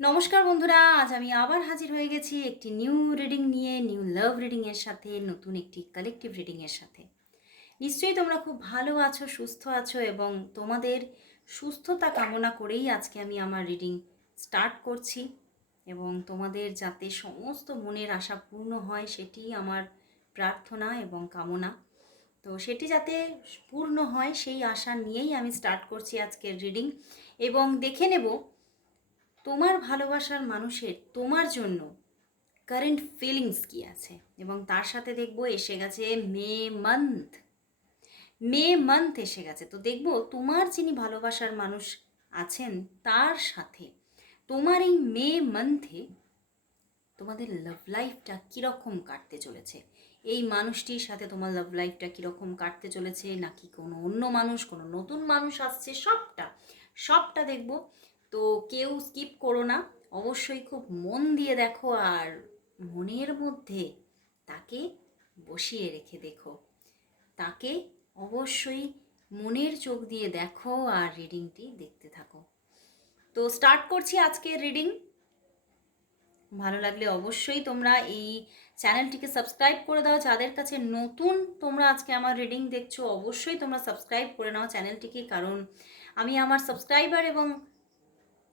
নমস্কার বন্ধুরা, আজ আমি আবার হাজির হয়ে গেছি একটি নিউ রিডিং নিয়ে নিউ লাভ রিডিংয়ের সাথে, নতুন একটি কালেকটিভ রিডিংয়ের সাথে। নিশ্চয়ই তোমরা খুব ভালো আছো, সুস্থ আছো এবং তোমাদের সুস্থতা কামনা করেই আজকে আমি আমার রিডিং স্টার্ট করছি এবং তোমাদের যাতে সমস্ত মনের আশা পূর্ণ হয় সেটি আমার প্রার্থনা এবং কামনা। তো সেটি যাতে পূর্ণ হয় সেই আশা নিয়েই আমি স্টার্ট করছি আজকের রিডিং এবং দেখে নেব তোমার ভালোবাসার মানুষের তোমার জন্য কারেন্ট ফিলিংস কি আছে? এবং তার সাথে দেখব এসে গেছে মে মান্থ মে মান্থ এসে গেছে। তো দেখব তোমার যিনি ভালোবাসার মানুষ আছেন, তার সাথে তোমার এই মে মান্থে তোমাদের লাভ লাইফটা কীরকম কাটতে চলেছে? এই মানুষটির সাথে তোমার লাভ লাইফটা কীরকম কাটতে চলেছে? নাকি কোনো অন্য মানুষ, কোনো নতুন মানুষ আসছে? সবটা সবটা দেখব। তো কেউ স্কিপ করো না। অবশ্যই খুব মন দিয়ে দেখো আর মনের মধ্যে তাকে বসিয়ে রেখে দেখো। তাকে অবশ্যই মনের চোখ দিয়ে দেখো আর রিডিংটি দেখতে থাকো। তো স্টার্ট করছি আজকের রিডিং ভালো লাগলে অবশ্যই তোমরা এই চ্যানেলটিকে সাবস্ক্রাইব করে দাও। যাদের কাছে নতুন তোমরা আজকে আমার রিডিং দেখছ, অবশ্যই তোমরা সাবস্ক্রাইব করে নাও চ্যানেলটিকে কারণ আমি আমার সাবস্ক্রাইবার এবং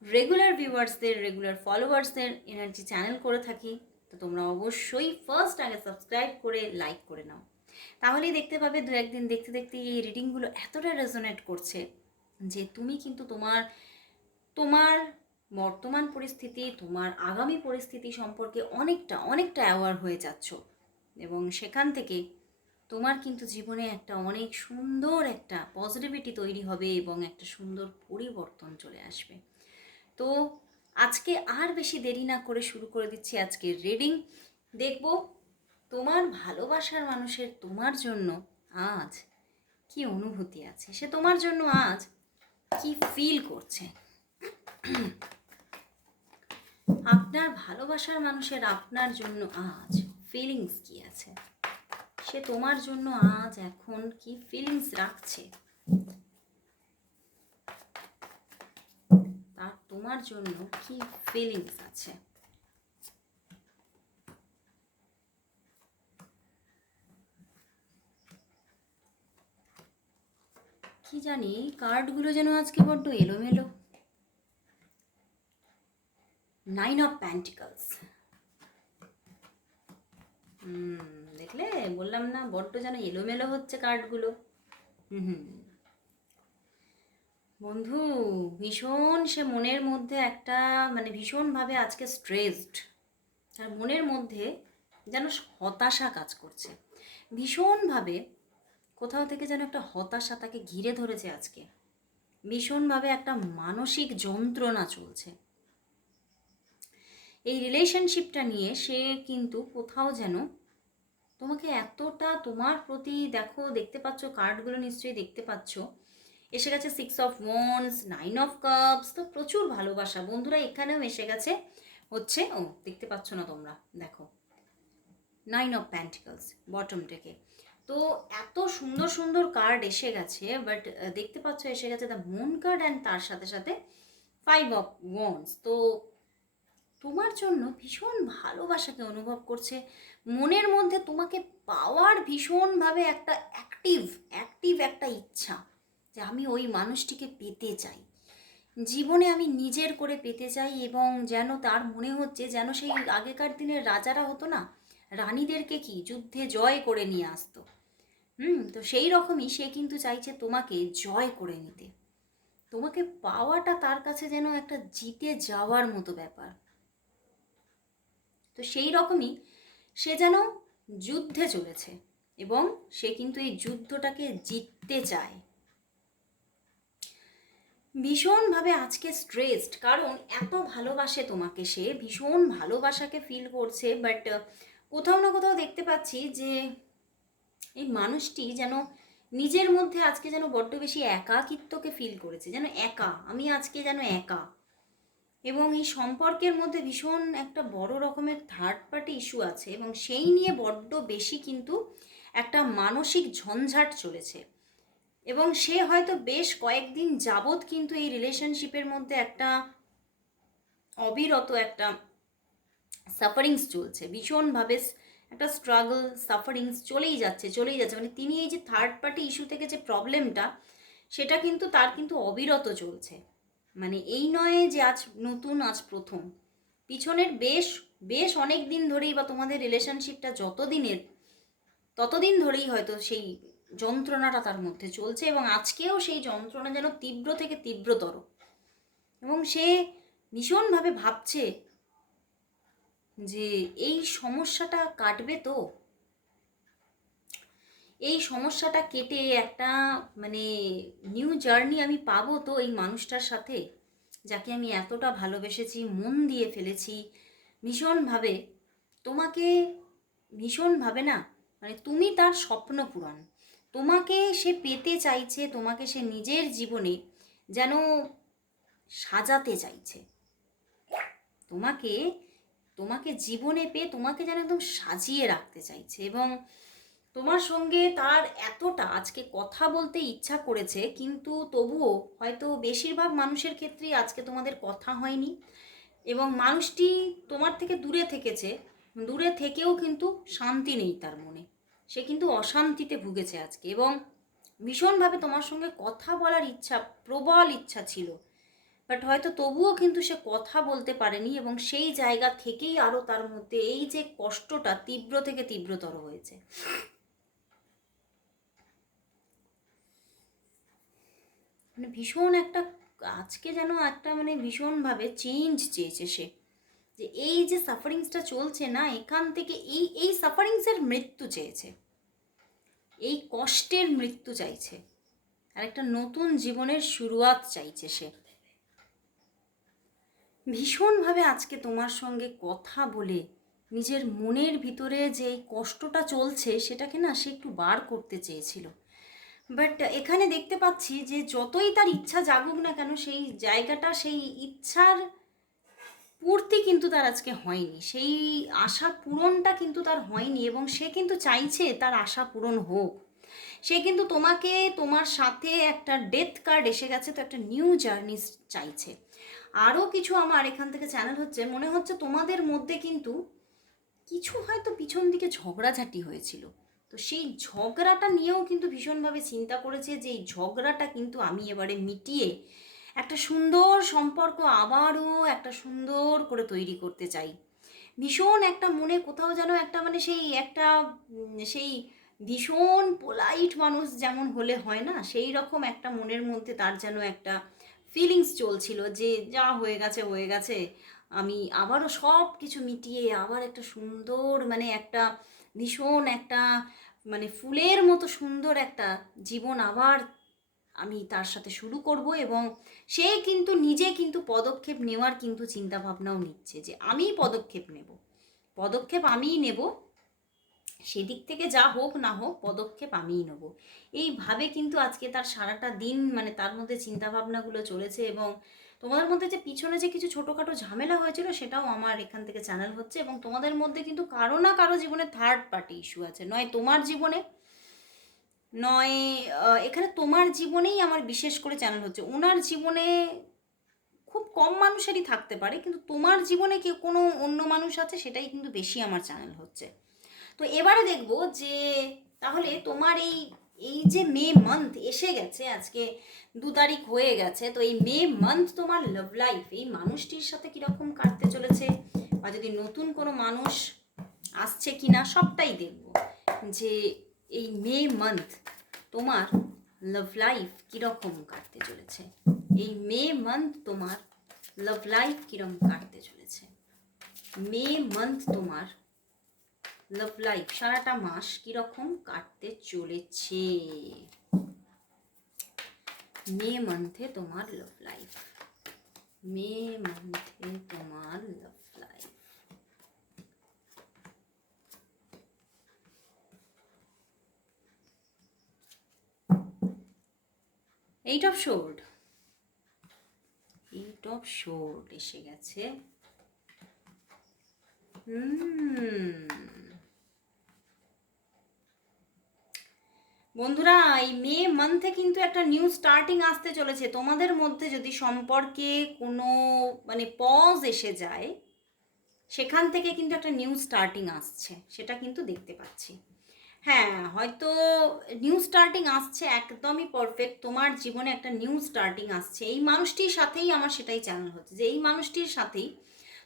রেগুলার ভিউয়ার্সদের রেগুলার ফলোয়ার্সদের এনার্জি চ্যানেল করে থাকি, তো তোমরা অবশ্যই ফার্স্ট আগে সাবস্ক্রাইব করে লাইক করে নাও। তাহলেই দেখতে পাবে দু একদিন দেখতে দেখতে এই রিডিংগুলো এতটা রেজোনেট করছে যে তুমি কিন্তু তোমার তোমার বর্তমান পরিস্থিতি, তোমার আগামী পরিস্থিতি সম্পর্কে অনেকটা অনেকটা অ্যাওয়ার হয়ে যাচ্ছ। এবং সেখান থেকে তোমার কিন্তু জীবনে একটা অনেক সুন্দর একটা পজিটিভিটি তৈরি হবে এবং একটা সুন্দর পরিবর্তন চলে আসবে। তো আজকে আর বেশি দেরি না করে শুরু করে দিচ্ছি আজকে রিডিং দেখব তোমার ভালোবাসার মানুষের তোমার জন্য আজ কি অনুভূতি আছে? সে তোমার জন্য আজ কি ফিল করছে? আপনার ভালোবাসার মানুষের আপনার জন্য আজ ফিলিংস কি আছে? সে তোমার জন্য আজ এখন কি ফিলিংস রাখছে তার তোমার জন্য কি ফিলিংস আছে? কি জানি কার্ডগুলো যেন আজকে বড্ড এলোমেলো। নাইন অফ প্যান্টিকলস দেখলে বললাম না, বড্ড যেন এলোমেলো হচ্ছে কার্ডগুলো হুম হুম। বন্ধু, ভীষণ সে মনের মধ্যে একটা মানে ভীষণভাবে আজকে স্ট্রেসড তার মনের মধ্যে যেন হতাশা কাজ করছে। ভীষণভাবে কোথাও থেকে যেন একটা হতাশা তাকে ঘিরে ধরেছে আজকে। ভীষণভাবে একটা মানসিক যন্ত্রণা চলছে। এই রিলেশনশিপটা নিয়ে সে কিন্তু কোথাও যেন তোমাকে এতটা তোমার প্রতি, দেখো, দেখতে পাচ্ছ কার্ডগুলো নিশ্চয়ই দেখতে পাচ্ছ এসে গেছে six of wands nine of cups তো প্রচুর ভালোবাসা। বন্ধুরা, এখানেও এসে গেছে। হচ্ছে, ও, দেখতে পাচ্ছ না তোমরা? দেখো। নাইন অফ প্যান্টিকলস বটম থেকে। তো এত সুন্দর সুন্দর কার্ড এসে গেছে বাট দেখতে পাচ্ছ, এসে গেছে দ্য মুন কার্ড অ্যান্ড তার সাথে সাথে ফাইভ অফ ওয়ান্স তো তোমার জন্য ভীষণ ভালোবাসাকে অনুভব করছে। মনের মধ্যে তোমাকে পাওয়ার ভীষণভাবে একটা অ্যাক্টিভ অ্যাক্টিভ একটা ইচ্ছা। যে আমি ওই মানুষটিকে পেতে চাই। জীবনে আমি নিজের করে পেতে চাই এবং যেন তার মনে হচ্ছে যেন সেই আগেকার দিনের রাজারা হতো না, রানীদেরকে কি যুদ্ধে জয় করে নিয়ে আসতো। হুম, তো সেই রকমই সে কিন্তু চাইছে তোমাকে জয় করে নিতে। তোমাকে পাওয়াটা তার কাছে যেন একটা জিতে যাওয়ার মতো ব্যাপার। তো সেই রকমই সে যেন যুদ্ধে চলেছে এবং সে কিন্তু এই যুদ্ধটাকে জিততে চায়। ভীষণভাবে আজকে স্ট্রেসড কারণ এত ভালোবাসে তোমাকে সে, ভীষণ ভালোবাসাকে ফিল করছে বাট কোথাও না কোথাও দেখতে পাচ্ছি যে, এই মানুষটি যেন নিজের মধ্যে আজকে যেন বড্ড বেশি একাকিত্বকে ফিল করেছে, যেন একা, আমি আজকে যেন একা। এবং এই সম্পর্কের মধ্যে ভীষণ একটা বড় রকমের থার্ড পার্টি ইস্যু আছে, এবং সেই নিয়ে বড্ড বেশি কিন্তু একটা মানসিক ঝঞ্ঝাট চলেছে। এবং সে হয়তো বেশ কয়েকদিন যাবৎ কিন্তু এই রিলেশনশিপের মধ্যে একটা অবিরত একটা সাফারিংস চলছে। ভীষণভাবে একটা স্ট্রাগল সাফারিংস চলেই যাচ্ছে চলেই যাচ্ছে। মানে তিনি এই যে থার্ড পার্টি ইস্যু থেকে যে প্রবলেমটা সেটা কিন্তু তার কিন্তু অবিরত চলছে। মানে এই নয় যে আজ নতুন, আজ প্রথম। পিছনের বেশ বেশ অনেক দিন ধরেই বা তোমাদের রিলেশনশিপটা যতদিনের, ততদিন ধরেই হয়তো সেই যন্ত্রণাটা তার মধ্যে চলছে এবং আজকেও সেই যন্ত্রণা যেন তীব্র থেকে তীব্রতর। এবং সে ভীষণভাবে ভাবছে যে, এই সমস্যাটা কাটবে তো? এই সমস্যাটা কেটে একটা মানে নিউ জার্নি আমি পাবো তো এই মানুষটার সাথে, যাকে আমি এতটা ভালোবেসেছি, মন দিয়ে ফেলেছি। ভীষণভাবে, তোমাকে ভীষণভাবে না মানে তুমি তার স্বপ্ন পূরণ। তোমাকে সে পেতে চাইছে, তোমাকে সে নিজের জীবনে যেন সাজাতে চাইছে। তোমাকে তোমাকে জীবনে পেয়ে তোমাকে যেন একদম সাজিয়ে রাখতে চাইছে এবং তোমার সঙ্গে তার এতটা আজকে কথা বলতে ইচ্ছা করেছে, কিন্তু তবুও হয়তো বেশিরভাগ মানুষের ক্ষেত্রেই আজকে তোমাদের কথা হয়নি এবং মানুষটি তোমার থেকে দূরে থেকেছে। দূরে থেকেও কিন্তু শান্তি নেই তার মনে। সে কিন্তু অশান্তিতে ভুগেছে আজকে এবং ভীষণভাবে তোমার সঙ্গে কথা বলার ইচ্ছা, প্রবল ইচ্ছা ছিল। বাট হয়তো তবুও কিন্তু সে কথা বলতে পারেনি এবং সেই জায়গা থেকেই আরও তার মধ্যে এই যে কষ্টটা তীব্র থেকে তীব্রতর হয়েছে। মানে ভীষণ একটা আজকে যেন একটা মানে ভীষণভাবে চেঞ্জ চেয়েছে সে। যে এই যে সাফারিংসটা চলছে না, এখান থেকে এই এই সাফারিংসের মৃত্যু চেয়েছে। এই কষ্টের মৃত্যু চাইছে। আর একটা নতুন জীবনের শুরুয়াত চাইছে সে। ভীষণভাবে আজকে তোমার সঙ্গে কথা বলে, নিজের মনের ভিতরে যে কষ্টটা চলছে, সেটাকে না সে একটু বার করতে চেয়েছিল। বাট এখানে দেখতে পাচ্ছি যে যতই তার ইচ্ছা জাগুক না কেন, সেই জায়গাটা, সেই ইচ্ছার পূর্তি কিন্তু তার আজকে হয়নি। সেই আশা পূরণটা কিন্তু তার হয়নি এবং সে কিন্তু চাইছে তার আশা পূরণ হোক। সে কিন্তু তোমাকে, তোমার সাথে একটা ডেথ কার্ড এসে গেছে, তো একটা নিউ জার্নি চাইছে। আরও কিছু আমার এখান থেকে চ্যানেল হচ্ছে, মনে হচ্ছে তোমাদের মধ্যে কিন্তু কিছু হয়তো পিছন দিকে ঝগড়াঝাটি হয়েছিল। তো সেই ঝগড়াটা নিয়েও কিন্তু ভীষণভাবে চিন্তা করেছে যে এই ঝগড়াটা কিন্তু আমি এবারে মিটিয়ে একটা সুন্দর সম্পর্ক আবারও একটা সুন্দর করে তৈরি করতে চাই। ভীষণ একটা মনে কোথাও যেন একটা মানে সেই একটা সেই ভীষণ পোলাইট মানুষ যেমন হলে হয় না, সেই রকম একটা মনের মধ্যে তার যেন একটা ফিলিংস চলছিল যে যা হয়ে গেছে হয়ে গেছে, আমি আবারও সব কিছু মিটিয়ে আবার একটা সুন্দর মানে একটা ভীষণ একটা মানে ফুলের মতো সুন্দর একটা জীবন আবার আমি তার সাথে শুরু করব এবং সে কিন্তু নিজে কিন্তু পদক্ষেপ নেওয়ার কিন্তু চিন্তা ভাবনাও নিচ্ছে যে আমি পদক্ষেপ নেব। পদক্ষেপ আমিই নেব, সেদিক থেকে যা হোক না হোক পদক্ষেপ আমিই নেব। এইভাবে কিন্তু আজকে তার সারাটা দিন মানে তার মধ্যে চিন্তা ভাবনাগুলো চলেছে এবং তোমাদের মধ্যে যে পিছনে যে কিছু ছোটোখাটো ঝামেলা হয়েছিল সেটাও আমার এখান থেকে চ্যানেল হচ্ছে এবং তোমাদের মধ্যে কিন্তু কারও না কারও জীবনে থার্ড পার্টি ইস্যু আছে। নয় তোমার জীবনে নয় এখানে তোমার জীবনেই আমার বিশেষ করে চ্যানেল হচ্ছে। ওনার জীবনে খুব কম মানুষেরই থাকতে পারে, কিন্তু তোমার জীবনে কেউ কোনো অন্য মানুষ আছে? সেটাই কিন্তু বেশি আমার চ্যানেল হচ্ছে। তো এবারে দেখব যে, তাহলে তোমার এই এই যে মে মান্থ এসে গেছে, আজকে দু তারিখ হয়ে গেছে, তো এই মে মান্থ তোমার লাভ লাইফ এই মানুষটির সাথে কীরকম কাটতে চলেছে? বা যদি নতুন কোনো মানুষ আসছে কি না সবটাই দেখব। যে এই মে মান্থ তোমার লাভ লাইফ কীরকম কাটতে চলেছে? এই মে মান্থ তোমার লাভ লাইফ কীরকম কাটতে চলেছে? মে মান্থ তোমার লাভ লাইফ সারাটা মাস কীরকম কাটতে চলেছে? মে মান্থে তোমার লাভ লাইফ মে মান্থে তোমার love life eight of sword eight of sword এসে গেছে। বন্ধুরা, এই মে মান্থে কিন্তু একটা নিউ স্টার্টিং আসতে চলেছে। তোমাদের মধ্যে যদি সম্পর্কে কোনো মানে পজ এসে যায়, সেখান থেকে কিন্তু একটা নিউ স্টার্টিং আসছে। সেটা কিন্তু দেখতে পাচ্ছি। হ্যাঁ হয়তো নিউ স্টার্টিং আসছে একদমই পারফেক্ট তোমার জীবনে একটা নিউ স্টার্টিং আসছে। এই মানুষটির সাথেই আমার সেটাই চ্যানেল হচ্ছে। যে এই মানুষটির সাথেই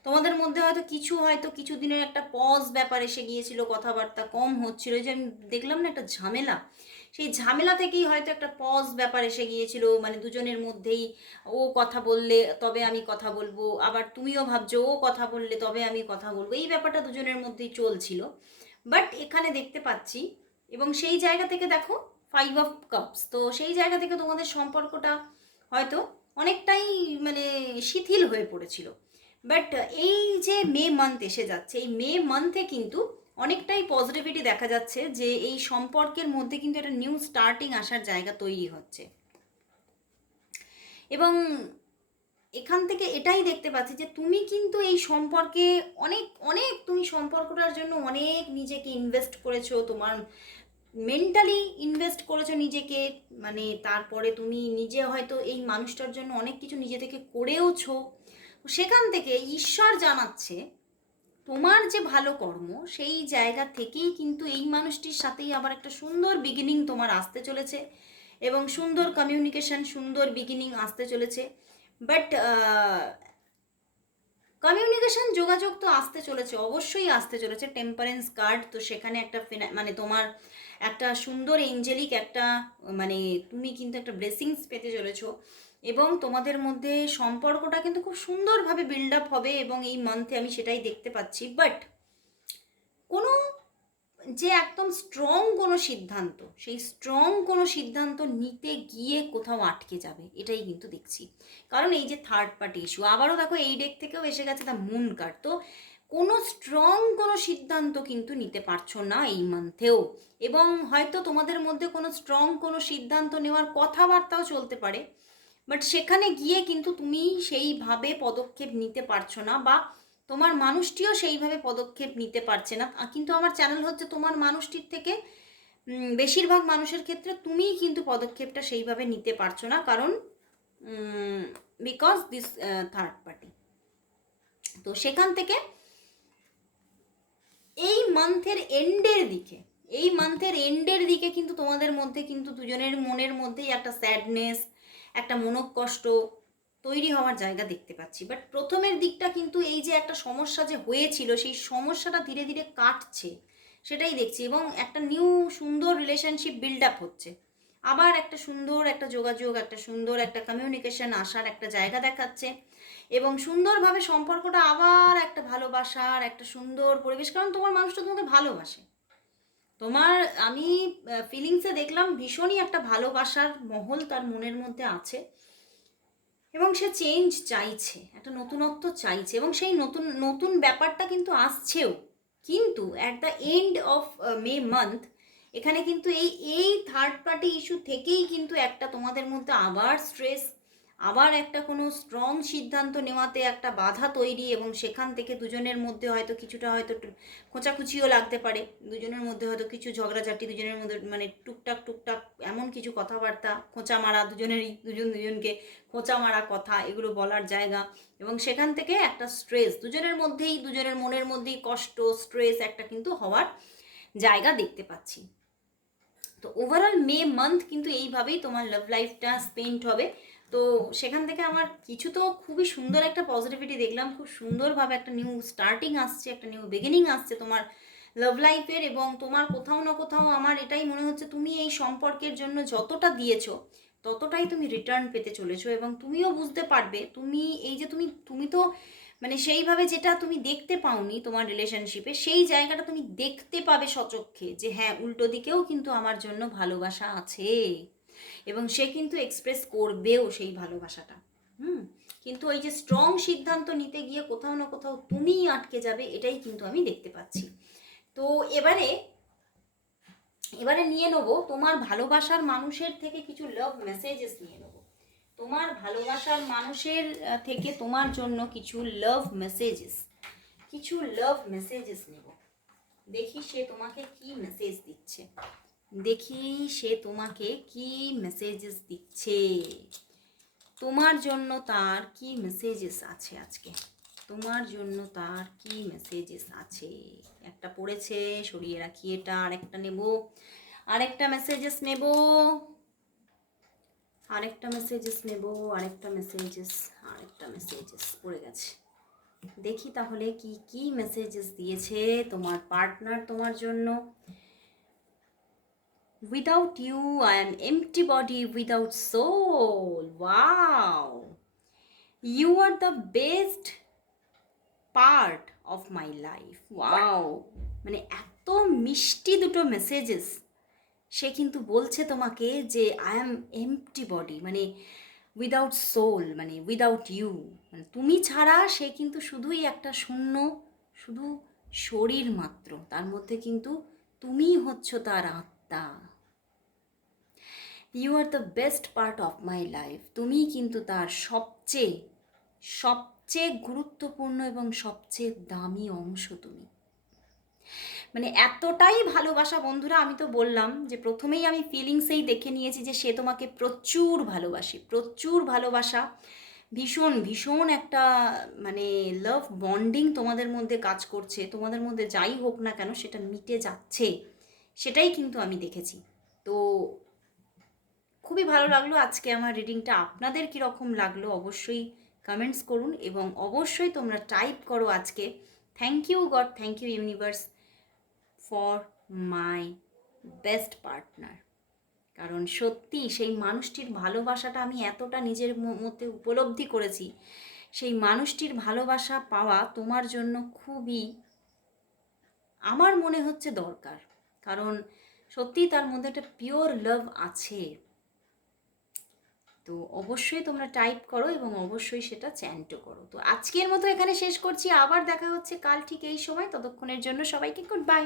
তোমাদের মধ্যে হয়তো কিছু হয়তো কিছু দিনের একটা পজ ব্যাপার এসে গিয়েছিল, কথাবার্তা কম হচ্ছিল। যে আমি দেখলাম না একটা ঝামেলা। সেই ঝামেলা থেকেই হয়তো একটা পজ ব্যাপার এসে গিয়েছিল। মানে দুজনের মধ্যেই ও কথা বললে তবে আমি কথা বলব, আবার তুমিও ভাবছ ও কথা বললে তবে আমি কথা বলব। এই ব্যাপারটা দুজনের মধ্যেই চলছিল। বাট এখানে দেখতে পাচ্ছি, এবং সেই জায়গা থেকে দেখো ফাইভ অফ কাপস তো সেই জায়গা থেকে তোমাদের সম্পর্কটা হয়তো অনেকটাই মানে শিথিল হয়ে পড়েছিল। বাট এই যে মে মান্থ এসে যাচ্ছে, এই মে মান্থে কিন্তু অনেকটাই পজিটিভিটি দেখা যাচ্ছে যে এই সম্পর্কের মধ্যে কিন্তু একটা নিউ স্টার্টিং আসার জায়গা তৈরি হচ্ছে। এবং এখান থেকে এটাই দেখতে পাচ্ছি যে তুমি কিন্তু এই সম্পর্কে অনেক অনেক তুমি সম্পর্কটার জন্য অনেক নিজেকে ইনভেস্ট করেছ, তোমার মেন্টালি ইনভেস্ট করেছ নিজেকে মানে তারপরে তুমি নিজে হয়তো এই মানুষটার জন্য অনেক কিছু নিজে থেকে করেওছো। সেখান থেকে ঈশ্বর জানাচ্ছে, তোমার যে ভালো কর্ম, সেই জায়গা থেকেই কিন্তু এই মানুষটির সাথেই আবার একটা সুন্দর বিগিনিং তোমার আসতে চলেছে এবং সুন্দর কমিউনিকেশন সুন্দর বিগিনিং আসতে চলেছে। বাট কমিউনিকেশন যোগাযোগ তো আসতে চলেছে, অবশ্যই আসতে চলেছে টেম্পারেন্স কার্ড তো সেখানে একটা মানে তোমার একটা সুন্দর এঞ্জেলিক একটা মানে তুমি কিন্তু একটা ব্লেসিংস পেতে চলেছো। এবং তোমাদের মধ্যে সম্পর্কটা কিন্তু খুব সুন্দরভাবে বিল্ড আপ হবে এবং এই মান্থে আমি সেটাই দেখতে পাচ্ছি। বাট কোনো যে একদম স্ট্রং কোনো সিদ্ধান্ত, সেই স্ট্রং কোনো সিদ্ধান্ত নিতে গিয়ে কোথাও আটকে যাবে, এটাই কিন্তু দেখছি। কারণ এই যে থার্ড পার্টি ইস্যু আবারও দেখো এই ডেক থেকেও এসে গেছে দ্য মুন কার্ড তো কোনো স্ট্রং কোনো সিদ্ধান্ত কিন্তু নিতে পারছ না এই মান্থেও এবং হয়তো তোমাদের মধ্যে কোনো স্ট্রং কোনো সিদ্ধান্ত নেওয়ার কথাবার্তাও চলতে পারে বাট সেখানে গিয়ে কিন্তু তুমি সেইভাবে পদক্ষেপ নিতে পারছ না বা তোমার মানুষটিও সেইভাবে পদক্ষেপ নিতে পারছে না। কিন্তু আমার চ্যানেল হচ্ছে তোমার মানুষটির থেকে বেশিরভাগ মানুষের ক্ষেত্রে তুমিই কিন্তু পদক্ষেপটা সেইভাবে নিতে পারছ না, কারণ বিকজ দিস থার্ড পার্টি তো সেখান থেকে এই মান্থের এন্ডের দিকে, এই মান্থের এন্ডের দিকে কিন্তু তোমাদের মধ্যে কিন্তু দুজনের মনের মধ্যেই একটা স্যাডনেস একটা মনোকষ্ট তৈরি হওয়ার জায়গা দেখতে পাচ্ছি। বাট প্রথমের দিকটা কিন্তু এই যে একটা সমস্যা যে হয়েছিল, সেই সমস্যাটা ধীরে ধীরে কাটছে, সেটাই দেখছি এবং একটা নিউ সুন্দর রিলেশনশিপ বিল্ড আপ হচ্ছে। আবার একটা সুন্দর একটা যোগাযোগ, একটা সুন্দর একটা কমিউনিকেশন আসার একটা জায়গা দেখাচ্ছে এবং সুন্দরভাবে সম্পর্কটা আবার একটা ভালোবাসার, একটা সুন্দর পরিবেশ, কারণ তোমার মানুষটা তোমাকে ভালোবাসে। তোমার, আমি ফিলিংসে দেখলাম ভীষণই একটা ভালোবাসার মহল তার মনের মধ্যে আছে। এবং সে চেঞ্জ চাইছে, একটা নতুনত্ব চাইছে এবং সেই নতুন নতুন ব্যাপারটা কিন্তু আসছেও। কিন্তু at the end of May month এখানে কিন্তু এই এই থার্ড পার্টি ইস্যু থেকেই কিন্তু একটা তোমাদের মধ্যে আবার স্ট্রেস আবার একটা কোনো স্ট্রং সিদ্ধান্ত নেওয়াতে একটা বাধা তৈরি এবং সেখান থেকে দুজনের মধ্যে হয়তো কিছুটা হয়তো খোঁচাখুচিও লাগতে পারে। দুজনের মধ্যে হয়তো কিছু ঝগড়াঝাটি, দুজনের মধ্যে মানে টুকটাক টুকটাক এমন কিছু কথাবার্তা, খোঁচা মারা, দুজনেরই, দুজন, দুজনকে খোঁচা মারা কথা, এগুলো বলার জায়গা এবং সেখান থেকে একটা স্ট্রেস দুজনের মধ্যেই, দুজনের মনের মধ্যেই কষ্ট স্ট্রেস একটা কিন্তু হওয়ার জায়গা দেখতে পাচ্ছি। তো ওভারঅল মে মান্থ কিন্তু এইভাবেই তোমার লাভ লাইফটা স্পেন্ড হবে। তো সেখান থেকে আমার কিছু তো খুবই সুন্দর একটা পজিটিভিটি দেখলাম, খুব সুন্দরভাবে একটা নিউ স্টার্টিং আসছে, একটা নিউ বিগিনিং আসছে তোমার লাভ লাইফের এবং তোমার কোথাও না কোথাও আমার এটাই মনে হচ্ছে তুমি এই সম্পর্কের জন্য যতটা দিয়েছ, ততটাই তুমি রিটার্ন পেতে চলেছো এবং তুমিও বুঝতে পারবে, তুমি এই যে তুমি তুমি তো মানে সেইভাবে যেটা তুমি দেখতে পাওনি তোমার রিলেশনশিপে সেই জায়গাটা তুমি দেখতে পাবে সচক্ষে যে হ্যাঁ উল্টো দিকেও কিন্তু আমার জন্য ভালোবাসা আছে। এবং সে কিন্তু এক্সপ্রেস করবেও সেই ভালোবাসাটা। হুম? কিন্তু ওই যে স্ট্রং সিদ্ধান্ত নিতে গিয়ে কোথাও না কোথাও তুমিই আটকে যাবে, এটাই কিন্তু আমি দেখতে পাচ্ছি। তো এবারে এবারে নিয়ে নেব, তোমার ভালোবাসার মানুষের থেকে কিছু লাভ মেসেজেস নিয়ে নেব। তোমার ভালোবাসার মানুষের থেকে তোমার জন্য কিছু লাভ মেসেজেস কিছু লাভ মেসেজেস নেব। দেখি সে তোমাকে কি মেসেজ দিচ্ছে। দেখি সে তোমাকে কি মেসেজেস দিচ্ছে। তোমার জন্য তার কি মেসেজেস আছে আজকে? তোমার জন্য তার কি মেসেজেস আছে? একটা পড়েছে, সরিয়ে রাখি এটা, আরেকটা নেব। আরেকটা মেসেজেস নেব। আরেকটা মেসেজেস নেব, আরেকটা মেসেজেস আরেকটা মেসেজেস পড়ে গেছে। দেখি তাহলে কি কি মেসেজেস দিয়েছে তোমার পার্টনার তোমার জন্য। Without you I am empty body without soul wow you are the best part of my life wow মানে এত মিষ্টি দুটো মেসেজেস সে কিন্তু বলছে তোমাকে যে আই অ্যাম এমটি বডি মানে উইদাউট সোল মানে উইদাউট ইউ মানে তুমি ছাড়া সে কিন্তু শুধুই একটা শূন্য, শুধু শরীর মাত্র। তার মধ্যে কিন্তু তুমিই হচ্ছ তার আত্মা। You are the best part of my life তুমিই কিন্তু তার সবচেয়ে সবচেয়ে গুরুত্বপূর্ণ এবং সবচেয়ে দামি অংশ তুমি। মানে এতটাই ভালোবাসা বন্ধুরা, আমি তো বললাম যে প্রথমেই আমি ফিলিংসেই দেখে নিয়েছি যে সে তোমাকে প্রচুর ভালোবাসে, প্রচুর ভালোবাসা, ভীষণ ভীষণ একটা মানে লাভ বন্ডিং তোমাদের মধ্যে কাজ করছে, তোমাদের মধ্যে যাই হোক না কেন সেটা মিটে যাচ্ছে, সেটাই কিন্তু আমি দেখেছি। তো খুবই ভালো লাগল আজকে আমার রিডিংটা আপনাদের কীরকম লাগল অবশ্যই কমেন্টস করুন এবং অবশ্যই তোমরা টাইপ করো আজকে। Thank you God thank you universe for my best partner কারণ সত্যি সেই মানুষটির ভালোবাসাটা আমি এতটা নিজের মধ্যে উপলব্ধি করেছি। সেই মানুষটির ভালোবাসা পাওয়া তোমার জন্য খুবই আমার মনে হচ্ছে দরকার। কারণ সত্যি তার মধ্যে একটা পিওর লাভ আছে। তো অবশ্যই তোমরা টাইপ করো এবং অবশ্যই সেটা চ্যান্টও করো। তো আজকের মতো এখানে শেষ করছি। আবার দেখা হচ্ছে কাল ঠিক এই সময়। ততক্ষণের জন্য সবাইকে গুড বাই